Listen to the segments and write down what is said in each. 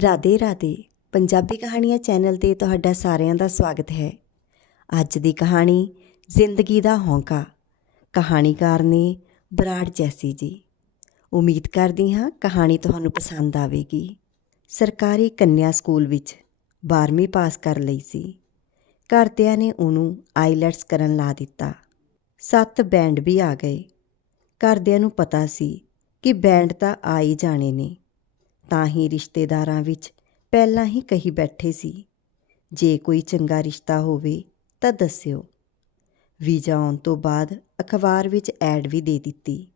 ਰਾਧੇ ਰਾਧੇ, ਪੰਜਾਬੀ ਕਹਾਣੀਆਂ ਚੈਨਲ ਤੇ ਤੁਹਾਡਾ ਸਾਰਿਆਂ ਦਾ ਸਵਾਗਤ ਹੈ। ਅੱਜ ਦੀ ਕਹਾਣੀ, ਜ਼ਿੰਦਗੀ ਦਾ ਹੌਂਕਾ। ਕਹਾਣੀਕਾਰ ਨੇ ਬਰਾੜ ਜੈਸੀ ਜੀ। ਉਮੀਦ ਕਰਦੀ ਹਾਂ ਕਹਾਣੀ ਤੁਹਾਨੂੰ ਪਸੰਦ ਆਵੇਗੀ। ਸਰਕਾਰੀ ਕੰਨਿਆ ਸਕੂਲ ਵਿੱਚ 12ਵੀਂ ਪਾਸ ਕਰ ਲਈ ਸੀ। ਘਰਦਿਆਂ ਨੇ ਉਹਨੂੰ ਆਈਲੈਟਸ ਕਰਨ ਲਾ ਦਿੱਤਾ। ਸੱਤ ਬੈਂਡ ਵੀ ਆ ਗਏ। ਘਰਦਿਆਂ ਨੂੰ ਪਤਾ ਸੀ ਕਿ ਬੈਂਡ ਤਾਂ ਆ ਹੀ ਜਾਣੇ ਨੇ। ਤਾਂ ਹੀ ਰਿਸ਼ਤੇਦਾਰਾਂ ਵਿੱਚ ਪਹਿਲਾਂ ਹੀ ਕਹੀ ਬੈਠੇ ਸੀ, ਜੇ ਕੋਈ ਚੰਗਾ ਰਿਸ਼ਤਾ ਹੋਵੇ ਤਾਂ ਦੱਸਿਓ। ਵੀਜ਼ਾ ਆਉਣ ਤੋਂ ਬਾਅਦ ਅਖਬਾਰ ਵਿੱਚ ਐਡ ਵੀ ਦੇ ਦਿੱਤੀ,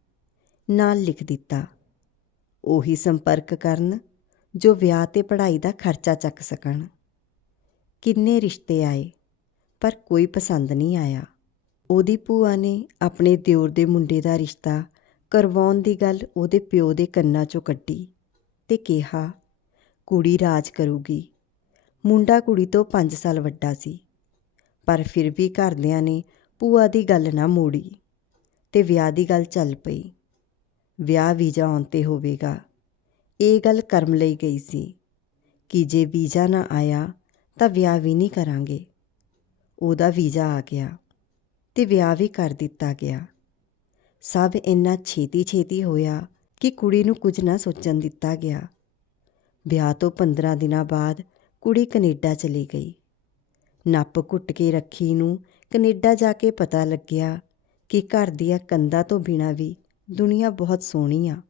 ਨਾਲ ਲਿਖ ਦਿੱਤਾ। ਉਹੀ ਸੰਪਰਕ ਕਰਨ ਜੋ ਵਿਆਹ ਤੇ ਪੜ੍ਹਾਈ ਦਾ ਖਰਚਾ ਚੱਕ ਸਕਣ। ਕਿੰਨੇ ਰਿਸ਼ਤੇ ਆਏ, ਪਰ ਕੋਈ ਪਸੰਦ ਨਹੀਂ ਆਇਆ। ਉਹਦੀ ਭੂਆ ਨੇ ਆਪਣੇ ਦਿਓਰ ਦੇ ਮੁੰਡੇ ਦਾ ਰਿਸ਼ਤਾ ਕਰਵਾਉਣ ਦੀ ਗੱਲ ਉਹਦੇ ਪਿਓ ਦੇ ਕੰਨਾਂ 'ਚੋਂ ਕੱਢੀ। ਤੇ ਕਿਹਾ, ਕੁੜੀ ਰਾਜ ਕਰੂਗੀ। ਮੁੰਡਾ ਕੁੜੀ ਤੋਂ 5 ਸਾਲ ਵੱਡਾ ਸੀ। ਪਰ ਫਿਰ ਵੀ ਘਰਦਿਆਂ ਨੇ ਭੂਆ ਦੀ ਗੱਲ ਨਾ ਮੋੜੀ ਤੇ ਵਿਆਹ ਦੀ ਗੱਲ ਚੱਲ ਪਈ। ਵਿਆਹ ਵੀਜ਼ਾ ਆਉਣ ਤੇ ਹੋਵੇਗਾ। ਇਹ ਗੱਲ ਕਰਮ ਲਈ ਗਈ ਸੀ ਕਿ ਜੇ ਵੀਜ਼ਾ ਨਾ ਆਇਆ ਤਾਂ ਵਿਆਹ ਵੀ ਨਹੀਂ ਕਰਾਂਗੇ। ਉਹਦਾ ਵੀਜ਼ਾ ਆ ਗਿਆ ਤੇ ਵਿਆਹ ਵੀ ਕਰ ਦਿੱਤਾ ਗਿਆ। ਸਭ ਇੰਨਾ ਛੇਤੀ ਛੇਤੀ ਹੋਇਆ ਕਿ ਕੁੜੀ ਨੂੰ ਕੁਝ ਨਾ ਸੋਚਣ ਦਿੱਤਾ ਗਿਆ। ਵਿਆਹ ਤੋਂ 15 ਦਿਨਾਂ ਬਾਅਦ ਕੁੜੀ ਕੈਨੇਡਾ ਚਲੀ ਗਈ। ਨੱਪ ਘੁੱਟ ਕੇ ਰੱਖੀ ਨੂੰ ਕੈਨੇਡਾ ਜਾ ਕੇ ਪਤਾ ਲੱਗਿਆ ਕਿ ਘਰ ਦੀਆਂ ਕੰਧਾਂ ਤੋਂ ਬਿਨਾਂ ਵੀ ਦੁਨੀਆ ਬਹੁਤ ਸੋਹਣੀ ਆ।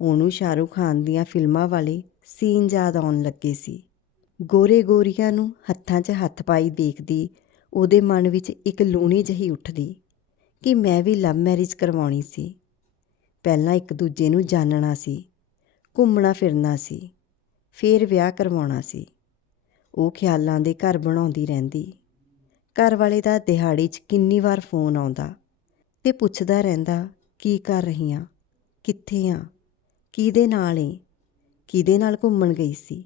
ਉਹਨੂੰ ਸ਼ਾਹਰੁਖ ਖਾਨ ਦੀਆਂ ਫਿਲਮਾਂ ਵਾਲੇ ਸੀਨ ਯਾਦ ਆਉਣ ਲੱਗੇ ਸੀ। ਗੋਰੇ ਗੋਰੀਆਂ ਨੂੰ ਹੱਥਾਂ 'ਚ ਹੱਥ ਪਾਈ ਦੇਖਦੀ ਉਹਦੇ ਮਨ ਵਿੱਚ ਇੱਕ ਲੂਣੀ ਜਹੀ ਉੱਠਦੀ ਕਿ ਮੈਂ ਵੀ ਲਵ ਮੈਰਿਜ ਕਰਵਾਉਣੀ ਸੀ। ਪਹਿਲਾਂ ਇੱਕ ਦੂਜੇ ਨੂੰ ਜਾਣਨਾ ਸੀ, ਘੁੰਮਣਾ ਫਿਰਨਾ ਸੀ, ਫੇਰ ਵਿਆਹ ਕਰਵਾਉਣਾ ਸੀ। ਉਹ ਖਿਆਲਾਂ ਦੇ ਘਰ ਬਣਾਉਂਦੀ ਰਹਿੰਦੀ। ਘਰ ਵਾਲੇ ਦਾ ਦਿਹਾੜੀ 'ਚ ਕਿੰਨੀ ਵਾਰ ਫੋਨ ਆਉਂਦਾ ਤੇ ਪੁੱਛਦਾ ਰਹਿੰਦਾ, ਕੀ ਕਰ ਰਹੀ ਆ? ਕਿੱਥੇ ਆ? ਕਿਹਦੇ ਨਾਲ ਏ? ਕਿਹਦੇ ਨਾਲ ਘੁੰਮਣ ਗਈ ਸੀ?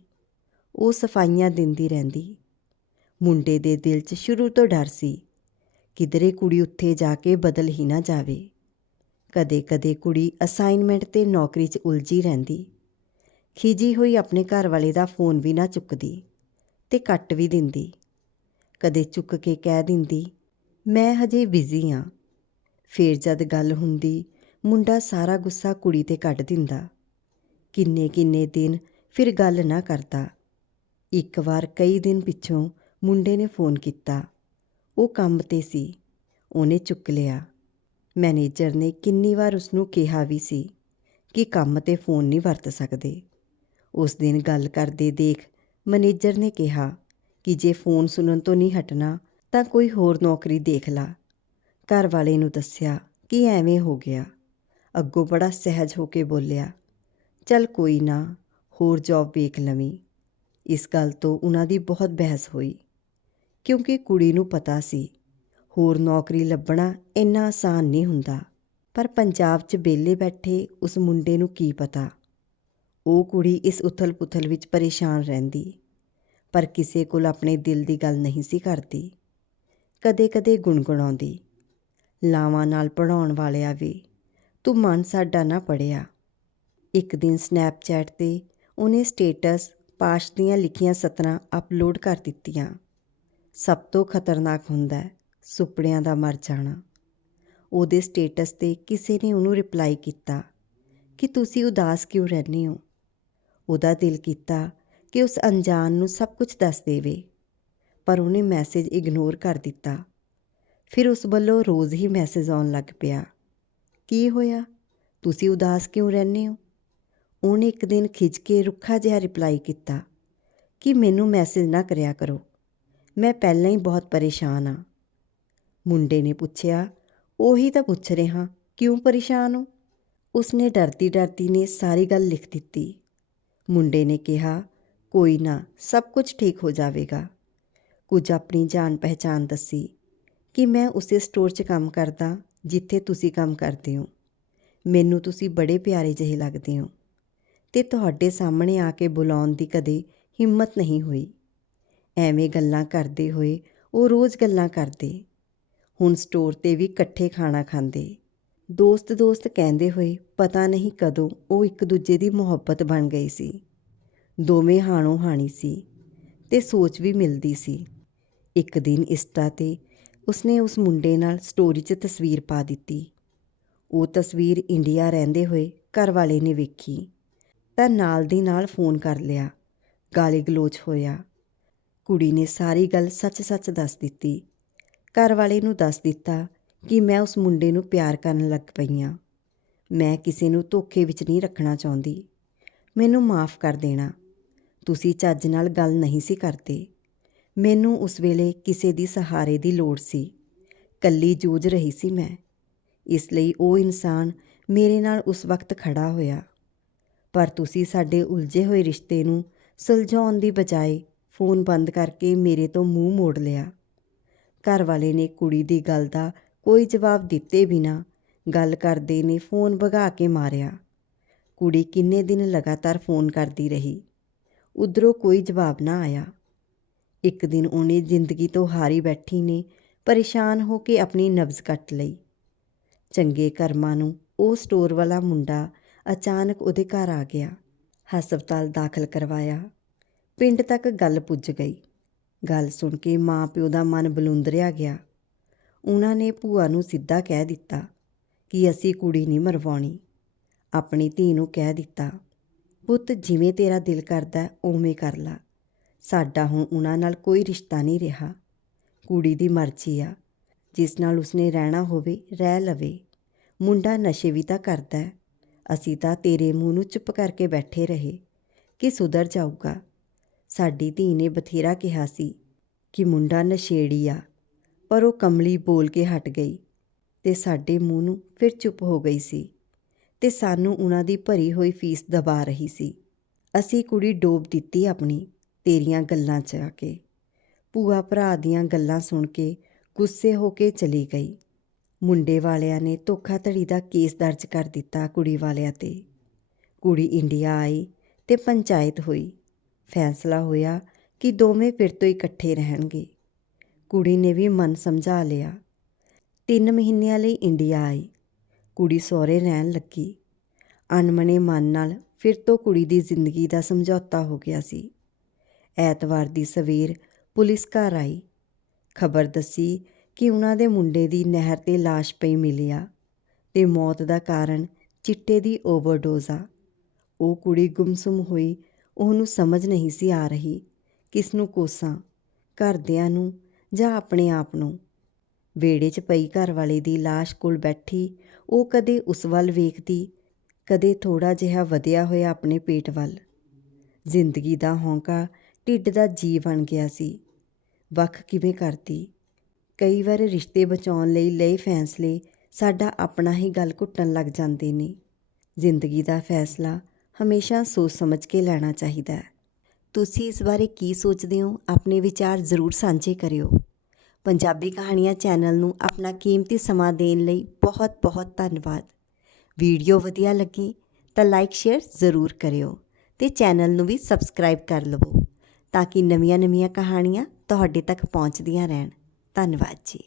ਉਹ ਸਫਾਈਆਂ ਦਿੰਦੀ ਰਹਿੰਦੀ। ਮੁੰਡੇ ਦੇ ਦਿਲ 'ਚ ਸ਼ੁਰੂ ਤੋਂ ਡਰ ਸੀ, ਕਿਧਰੇ ਕੁੜੀ ਉੱਥੇ ਜਾ ਕੇ ਬਦਲ ਹੀ ਨਾ ਜਾਵੇ। ਕਦੇ-ਕਦੇ ਕੁੜੀ ਅਸਾਈਨਮੈਂਟ ਤੇ ਨੌਕਰੀ 'ਚ ਉਲਝੀ ਰਹਿੰਦੀ। ਖਿਜੀ ਹੋਈ ਆਪਣੇ ਘਰ ਵਾਲੇ ਦਾ ਫੋਨ ਵੀ ਨਾ ਚੁੱਕਦੀ ਤੇ ਕੱਟ ਵੀ ਦਿੰਦੀ। ਕਦੇ ਚੁੱਕ ਕੇ ਕਹਿ ਦਿੰਦੀ, ਮੈਂ ਹਜੇ ਬਿਜ਼ੀ ਆ। ਫੇਰ ਜਦ ਗੱਲ ਹੁੰਦੀ, ਮੁੰਡਾ ਸਾਰਾ ਗੁੱਸਾ ਕੁੜੀ ਤੇ ਕੱਢ ਦਿੰਦਾ। ਕਿੰਨੇ ਕਿੰਨੇ ਦਿਨ ਫਿਰ ਗੱਲ ਨਾ ਕਰਦਾ। ਇੱਕ ਵਾਰ ਕਈ ਦਿਨ ਪਿੱਛੋਂ ਮੁੰਡੇ ਨੇ ਫੋਨ ਕੀਤਾ। ਉਹ ਕੰਮ ਤੇ ਸੀ। ਉਹਨੇ ਚੁੱਕ ਲਿਆ। ਮੈਨੇਜਰ ਨੇ ਕਿੰਨੀ ਵਾਰ ਉਸ ਨੂੰ ਕਿਹਾ ਵੀ ਸੀ ਕਿ ਕੰਮ ਤੇ ਫੋਨ ਨਹੀਂ ਵਰਤ ਸਕਦੇ। ਉਸ ਦਿਨ ਗੱਲ ਕਰਦੇ ਦੇਖ ਮੈਨੇਜਰ ਨੇ ਕਿਹਾ ਕਿ ਜੇ ਫੋਨ ਸੁਣਨ ਤੋਂ ਨਹੀਂ ਹਟਣਾ, ਤਾਂ ਕੋਈ ਹੋਰ ਨੌਕਰੀ ਦੇਖ ਲਾ। ਘਰ ਵਾਲੇ ਨੂੰ ਦੱਸਿਆ ਕਿ ਐਵੇਂ ਹੋ ਗਿਆ। ਅੱਗੋਂ ਬੜਾ ਸਹਿਜ ਹੋ ਕੇ ਬੋਲਿਆ, ਚੱਲ ਕੋਈ ਨਾ, ਹੋਰ ਜੌਬ ਵੇਖ ਲਵੀਂ। ਇਸ ਗੱਲ ਤੋਂ ਉਹਨਾਂ ਦੀ ਬਹੁਤ ਬਹਿਸ ਹੋਈ, ਕਿਉਂਕਿ ਕੁੜੀ ਨੂੰ ਪਤਾ ਸੀ ਹੋਰ ਨੌਕਰੀ ਲੱਭਣਾ ਇੰਨਾ ਆਸਾਨ ਨਹੀਂ ਹੁੰਦਾ। ਪਰ ਪੰਜਾਬ 'ਚ ਬੇਲੇ ਬੈਠੇ ਉਸ ਮੁੰਡੇ ਨੂੰ ਕੀ ਪਤਾ? ਉਹ ਕੁੜੀ ਇਸ ਉਥਲ-ਪੁਥਲ ਵਿੱਚ ਪਰੇਸ਼ਾਨ ਰਹਿੰਦੀ, ਪਰ ਕਿਸੇ ਕੋਲ ਆਪਣੇ ਦਿਲ ਦੀ ਗੱਲ ਨਹੀਂ ਸੀ ਕਰਦੀ। ਕਦੇ-ਕਦੇ ਗੁੰਗਣਾਉਂਦੀ ਲਾਵਾਂ ਨਾਲ ਪੜਾਉਣ ਵਾਲਿਆ ਵੀ, ਤੂੰ ਮਨ ਸਾਡਾ ਨਾ ਪੜਿਆ ਇੱਕ ਦਿਨ ਸਨੈਪਚੈਟ ਤੇ ਉਹਨੇ ਸਟੇਟਸ, ਪਾਸ਼ ਦੀਆਂ ਲਿਖੀਆਂ ਸਤਰਾਂ ਅਪਲੋਡ ਕਰ ਦਿੱਤੀਆਂ। ਸਭ ਤੋਂ ਖਤਰਨਾਕ ਹੁੰਦਾ ਹੈ ਸੁਪਨਿਆਂ ਦਾ ਮਰ ਜਾਣਾ। ਉਹਦੇ ਸਟੇਟਸ ਤੇ ਕਿਸੇ ਨੇ ਉਹਨੂੰ ਰਿਪਲਾਈ ਕੀਤਾ ਕਿ ਤੁਸੀਂ ਉਦਾਸ ਕਿਉਂ ਰਹਿੰਦੇ ਹੋ? ਉਹਦਾ ਦਿਲ ਕੀਤਾ ਕਿ ਉਸ ਅਣਜਾਣ ਨੂੰ ਸਭ ਕੁਝ ਦੱਸ ਦੇਵੇ, ਪਰ ਉਹਨੇ ਮੈਸੇਜ ਇਗਨੋਰ ਕਰ ਦਿੱਤਾ। ਫਿਰ ਉਸ ਵੱਲੋਂ ਰੋਜ਼ ਹੀ ਮੈਸੇਜ ਆਉਣ ਲੱਗ ਪਿਆ। ਕੀ ਹੋਇਆ? ਤੁਸੀਂ ਉਦਾਸ ਕਿਉਂ ਰਹਿੰਦੇ ਹੋ? ਉਹਨੇ ਇੱਕ ਦਿਨ ਖਿੱਚ ਕੇ ਰੁੱਖਾ ਜਿਹਾ ਰਿਪਲਾਈ ਕੀਤਾ ਕਿ ਮੈਨੂੰ ਮੈਸੇਜ ਨਾ ਕਰਿਆ ਕਰੋ। ਮੈਂ ਪਹਿਲਾਂ ਹੀ ਬਹੁਤ ਪਰੇਸ਼ਾਨ ਹਾਂ। ਮੁੰਡੇ ਨੇ ਪੁੱਛਿਆ, ਉਹੀ ਤਾਂ ਪੁੱਛ ਰਿਹਾ, ਕਿਉਂ ਪਰੇਸ਼ਾਨ ਹੋ? ਉਸਨੇ ਡਰਦੀ ਡਰਦੀ ਨੇ ਸਾਰੀ ਗੱਲ ਲਿਖ ਦਿੱਤੀ। ਮੁੰਡੇ ਨੇ ਕਿਹਾ, ਕੋਈ ਨਾ, ਸਭ ਕੁਝ ਠੀਕ ਹੋ ਜਾਵੇਗਾ। ਕੁਝ ਆਪਣੀ ਜਾਣ ਪਹਿਚਾਨ ਦੱਸੀ ਕਿ ਮੈਂ ਉਸੇ ਸਟੋਰ 'ਚ ਕੰਮ ਕਰਦਾ, ਜਿੱਥੇ ਤੁਸੀਂ ਕੰਮ ਕਰਦੇ ਹੋ। ਮੈਨੂੰ ਤੁਸੀਂ ਬੜੇ ਪਿਆਰੇ ਜਿਹੇ ਲੱਗਦੇ ਹੋ ਤੇ ਤੁਹਾਡੇ ਸਾਹਮਣੇ ਆ ਕੇ ਬੁਲਾਉਣ ਦੀ ਕਦੇ ਹਿੰਮਤ ਨਹੀਂ ਹੋਈ। ਐਵੇਂ ਗੱਲਾਂ ਕਰਦੇ ਹੋਏ ਉਹ ਰੋਜ਼ ਗੱਲਾਂ ਕਰਦੇ। ਹੁਣ ਸਟੋਰ ਤੇ ਵੀ ਇਕੱਠੇ ਖਾਣਾ ਖਾਂਦੇ। ਦੋਸਤ ਦੋਸਤ ਕਹਿੰਦੇ ਹੋਏ ਪਤਾ ਨਹੀਂ ਕਦੋਂ ਉਹ ਇੱਕ ਦੂਜੇ ਦੀ ਮੁਹੱਬਤ ਬਣ ਗਈ ਸੀ। ਦੋਵੇਂ ਹਾਣੋ ਹਾਣੀ ਸੀ ਤੇ ਸੋਚ ਵੀ ਮਿਲਦੀ ਸੀ। ਇੱਕ ਦਿਨ ਇੰਸਟਾ ਤੇ ਉਸਨੇ ਉਸ ਮੁੰਡੇ ਨਾਲ ਸਟੋਰੀ 'ਚ ਤਸਵੀਰ ਪਾ ਦਿੱਤੀ। ਉਹ ਤਸਵੀਰ ਇੰਡੀਆ ਰਹਿੰਦੇ ਹੋਏ ਘਰ ਵਾਲੇ ਨੇ ਵੇਖੀ। ਤਾਂ ਨਾਲ ਦੀ ਨਾਲ ਫੋਨ ਕਰ ਲਿਆ। ਗਾਲੀ ਗਲੋਚ ਹੋਇਆ। ਕੁੜੀ ਨੇ ਸਾਰੀ ਗੱਲ ਸੱਚ-ਸੱਚ ਦੱਸ ਦਿੱਤੀ। ਘਰ ਵਾਲੇ ਨੂੰ ਦੱਸ ਦਿੱਤਾ ਕਿ ਮੈਂ ਉਸ ਮੁੰਡੇ ਨੂੰ ਪਿਆਰ ਕਰਨ ਲੱਗ ਪਈ ਹਾਂ ਮੈਂ ਕਿਸੇ ਨੂੰ ਧੋਖੇ ਵਿੱਚ ਨਹੀਂ ਰੱਖਣਾ ਚਾਹੁੰਦੀ। ਮੈਨੂੰ ਮਾਫ ਕਰ ਦੇਣਾ। ਤੁਸੀਂ ਚੱਜ ਨਾਲ ਗੱਲ ਨਹੀਂ ਸੀ ਕਰਦੇ। ਮੈਨੂੰ ਉਸ ਵੇਲੇ ਕਿਸੇ ਦੀ ਸਹਾਰੇ ਦੀ ਲੋੜ ਸੀ। ਕੱਲੀ ਜੂਝ ਰਹੀ ਸੀ ਮੈਂ। ਇਸ ਲਈ ਉਹ ਇਨਸਾਨ ਮੇਰੇ ਨਾਲ ਉਸ ਵਕਤ ਖੜਾ ਹੋਇਆ। ਪਰ ਤੁਸੀਂ ਸਾਡੇ ਉਲਝੇ ਹੋਏ ਰਿਸ਼ਤੇ ਨੂੰ ਸੁਲਝਾਉਣ ਦੀ ਬਜਾਏ ਫੋਨ ਬੰਦ ਕਰਕੇ ਮੇਰੇ ਤੋਂ ਮੂੰਹ ਮੋੜ ਲਿਆ। ਘਰ ਵਾਲੇ ਨੇ ਕੁੜੀ ਦੀ ਗੱਲ ਦਾ ਕੋਈ ਜਵਾਬ ਦਿੱਤੇ ਬਿਨਾ ਗੱਲ ਕਰਦੇ ਨੇ ਫੋਨ ਭਗਾ ਕੇ ਮਾਰਿਆ। ਕੁੜੀ ਕਿੰਨੇ ਦਿਨ ਲਗਾਤਾਰ ਫੋਨ ਕਰਦੀ ਰਹੀ। ਉਧਰੋਂ ਕੋਈ ਜਵਾਬ ਨਾ ਆਇਆ। ਇੱਕ ਦਿਨ ਉਹਨੇ ਜ਼ਿੰਦਗੀ ਤੋਂ ਹਾਰੀ ਬੈਠੀ ਨੇ, ਪਰੇਸ਼ਾਨ ਹੋ ਕੇ ਆਪਣੀ ਨਬਜ਼ ਕੱਟ ਲਈ। ਚੰਗੇ ਕਰਮਾਂ ਨੂੰ ਉਹ ਸਟੋਰ ਵਾਲਾ ਮੁੰਡਾ ਅਚਾਨਕ ਉਹਦੇ ਘਰ ਆ ਗਿਆ। ਹਸਪਤਾਲ ਦਾਖਲ ਕਰਵਾਇਆ। ਪਿੰਡ ਤੱਕ ਗੱਲ ਪੁੱਜ ਗਈ। ਗੱਲ ਸੁਣ ਕੇ ਮਾਂ ਪਿਓ ਦਾ ਮਨ ਬਲੁੰਦਰਿਆ ਗਿਆ। ਉਹਨਾਂ ਨੇ ਭੂਆ ਨੂੰ ਸਿੱਧਾ ਕਹਿ ਦਿੱਤਾ ਕਿ ਅਸੀਂ ਕੁੜੀ ਨਹੀਂ ਮਰਵਾਉਣੀ। ਆਪਣੀ ਧੀ ਨੂੰ ਕਹਿ ਦਿੱਤਾ, ਪੁੱਤ, ਜਿਵੇਂ ਤੇਰਾ ਦਿਲ ਕਰਦਾ, ਉਵੇਂ ਕਰ ਲਾ। ਸਾਡਾ ਹੁਣ ਉਹਨਾਂ ਨਾਲ ਕੋਈ ਰਿਸ਼ਤਾ ਨਹੀਂ ਰਿਹਾ। ਕੁੜੀ ਦੀ ਮਰਜ਼ੀ ਆ। ਜਿਸ ਨਾਲ ਉਸਨੇ ਰਹਿਣਾ ਹੋਵੇ, ਰਹਿ ਲਵੇ। ਮੁੰਡਾ ਨਸ਼ੇ ਵੀ ਤਾਂ ਕਰਦਾ ਅਸੀਂ ਤਾਂ ਤੇਰੇ ਮੂੰਹ ਨੂੰ ਚੁੱਪ ਕਰਕੇ ਬੈਠੇ ਰਹੇ। ਕਿ ਸੁਧਰ ਜਾਊਗਾ? ਸਾਡੀ ਧੀ ਨੇ ਬਥੇਰਾ ਕਿਹਾ ਸੀ ਕਿ ਮੁੰਡਾ ਨਸ਼ੇੜੀ ਆ, ਪਰ ਉਹ ਕਮਲੀ ਬੋਲ ਕੇ ਹਟ ਗਈ ਤੇ ਸਾਡੇ ਮੂੰਹ ਨੂੰ ਫਿਰ ਚੁੱਪ ਹੋ ਗਈ ਸੀ ਤੇ ਸਾਨੂੰ ਉਹਨਾਂ ਦੀ ਭਰੀ ਹੋਈ ਫੀਸ ਦਬਾ ਰਹੀ ਸੀ। ਅਸੀਂ ਕੁੜੀ ਡੋਬ ਦਿੱਤੀ ਆਪਣੀ ਤੇਰੀਆਂ ਗੱਲਾਂ 'ਚ ਆ ਕੇ। ਭੂਆ ਭਰਾ ਦੀਆਂ ਗੱਲਾਂ ਸੁਣ ਕੇ ਗੁੱਸੇ ਹੋ ਕੇ ਚਲੀ ਗਈ। ਮੁੰਡੇ ਵਾਲਿਆਂ ਨੇ ਧੋਖਾਧੜੀ ਦਾ ਕੇਸ ਦਰਜ ਕਰ ਦਿੱਤਾ ਕੁੜੀ ਵਾਲਿਆਂ ਤੇ। ਕੁੜੀ ਇੰਡੀਆ ਆਈ ਤੇ ਪੰਚਾਇਤ ਹੋਈ। ਫੈਸਲਾ ਹੋਇਆ ਕਿ ਦੋਵੇਂ ਫਿਰ ਤੋਂ ਇਕੱਠੇ ਰਹਿਣਗੇ। ਕੁੜੀ ਨੇ ਵੀ ਮਨ ਸਮਝਾ ਲਿਆ। ਤਿੰਨ ਮਹੀਨਿਆਂ ਲਈ ਇੰਡੀਆ ਆਈ। ਕੁੜੀ ਸਹੁਰੇ ਰਹਿਣ ਲੱਗੀ। ਅਣਮਨੇ ਮਨ ਨਾਲ ਫਿਰ ਤੋਂ ਕੁੜੀ ਦੀ ਜ਼ਿੰਦਗੀ ਦਾ ਸਮਝੌਤਾ ਹੋ ਗਿਆ ਸੀ। ਐਤਵਾਰ ਦੀ ਸਵੇਰ ਪੁਲਿਸ ਘਰ ਆਈ। ਖਬਰ ਦੱਸੀ ਕਿ ਉਹਨਾਂ ਦੇ ਮੁੰਡੇ ਦੀ ਨਹਿਰ ਤੇ ਲਾਸ਼ ਪਈ ਮਿਲਿਆ ਆ ਤੇ ਮੌਤ ਦਾ ਕਾਰਨ ਚਿੱਟੇ ਦੀ ਓਵਰਡੋਜ਼ ਆ। ਉਹ ਕੁੜੀ ਗੁੰਮਸੁਮ ਹੋਈ ਉਹਨੂੰ ਸਮਝ ਨਹੀਂ ਸੀ ਆ ਰਹੀ ਕਿਸ ਨੂੰ ਕੋਸਾਂ, ਘਰਦਿਆਂ ਨੂੰ ਜਾਂ ਆਪਣੇ ਆਪ ਨੂੰ। ਵੇੜੇ 'ਚ ਪਈ ਘਰ ਵਾਲੇ ਦੀ ਲਾਸ਼ ਕੋਲ ਬੈਠੀ, ਉਹ ਕਦੇ ਉਸ ਵੱਲ ਵੇਖਦੀ, ਕਦੇ ਥੋੜਾ ਜਿਹਾ ਵਧਿਆ ਹੋਇਆ ਆਪਣੇ ਪੇਟ ਵੱਲ। ਜ਼ਿੰਦਗੀ ਦਾ ਹੌਂਕਾ ਢਿੱਡ ਦਾ ਜੀ ਬਣ ਗਿਆ ਸੀ। ਵੱਖ ਕਿਵੇਂ ਕਰਦੀ? ਕਈ ਵਾਰ ਰਿਸ਼ਤੇ ਬਚਾਉਣ ਲਈ ਲਏ ਫੈਸਲੇ ਸਾਡਾ ਆਪਣਾ ਹੀ ਗੱਲ ਘੁੱਟਣ ਲੱਗ ਜਾਂਦੇ ਨੇ। ਜ਼ਿੰਦਗੀ ਦਾ ਫੈਸਲਾ ਹਮੇਸ਼ਾ ਸੋਚ ਸਮਝ ਕੇ ਲੈਣਾ ਚਾਹੀਦਾ ਹੈ। ਤੁਸੀਂ ਇਸ ਬਾਰੇ ਕੀ ਸੋਚਦੇ ਹੋ? ਆਪਣੇ ਵਿਚਾਰ ਜ਼ਰੂਰ ਸਾਂਝੇ ਕਰਿਓ। ਪੰਜਾਬੀ ਕਹਾਣੀਆਂ ਚੈਨਲ ਨੂੰ ਆਪਣਾ ਕੀਮਤੀ ਸਮਾਂ ਦੇਣ ਲਈ ਬਹੁਤ ਬਹੁਤ ਧੰਨਵਾਦ। ਵੀਡੀਓ ਵਧੀਆ ਲੱਗੀ ਤਾਂ ਲਾਈਕ, ਸ਼ੇਅਰ ਜ਼ਰੂਰ ਕਰਿਓ ਤੇ ਚੈਨਲ ਨੂੰ ਵੀ ਸਬਸਕ੍ਰਾਈਬ ਕਰ ਲਵੋ ਤਾਂ ਕਿ ਨਵੀਆਂ-ਨਵੀਆਂ ਕਹਾਣੀਆਂ ਤੁਹਾਡੇ ਤੱਕ ਪਹੁੰਚਦੀਆਂ ਰਹਿਣ। ਧੰਨਵਾਦ ਜੀ।